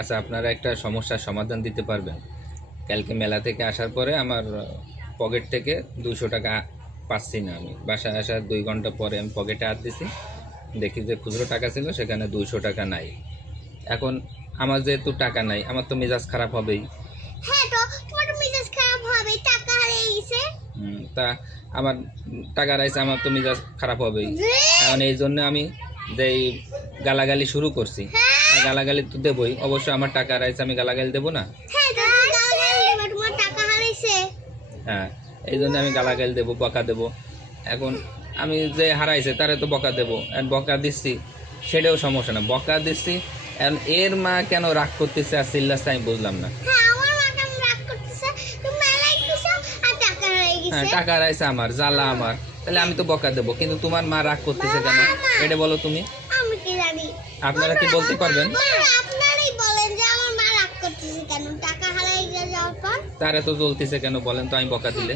আচ্ছা, আপনারা একটা সমস্যার সমাধান দিতে পারবেন? কালকে মেলা থেকে আসার পরে আমার পকেট থেকে 200 টাকা পাচ্ছি না। আমি বাসায় আসার 2 ঘন্টা পরে আমি পকেটে হাত দিছি, দেখি যে খুচরো টাকা ছিল সেখানে 200 টাকা নাই। এখন আমার যেহেতু টাকা নাই, আমার তো মেজাজ খারাপ হবেই। হ্যাঁ, তো তোমার তো মেজাজ খারাপ হবে, টাকা হারিয়ে গেছে। তা আমার টাকা রাইছে, আমার তো মেজাজ খারাপ হবেই। এখন এই জন্য আমি যেই গালাগালি শুরু করছি। হ্যাঁ। গালাগালি তো দেবই, অবশ্যই আমার টাকা রাইছে, আমি গালাগালি দেবো না? হ্যাঁ, তো তুমি গালাগালি দিবা, তোমার টাকা হারাইছে। হ্যাঁ, এই জন্য আমি গালাগাল দেবো, বকা দেবো। এখন আমি যে হারাইছে তারে তো বকা দেবো, আর বকা দিচ্ছি সেটাও সমস্যা না, বকা দিচ্ছি। এখন এর মা কেন রাগ করতেছে আর চিল্লাচ্ছে আমি বুঝলাম না। হ্যাঁ, আমার মা কেমন রাগ করতেছে, তুমি মেলায় গেছো আর টাকা হারিয়ে হ্যাঁ, গেছে। টাকা হারাইছে আমার, জ্বালা আমার, তাহলে আমি তো বকা দেবো, কিন্তু তোমার মা রাগ করতেছে কেন এটা বলো তুমি। আমি কি জানি। আপনারা কি বলতে পারবেন? আপনারাই বলেন যে আমার মা রাগ করতেছে কেন টাকা হারিয়ে যাওয়ার পর। তার এত জ্বলতেছে কেন বলেন তো, আমি বকা দিলে?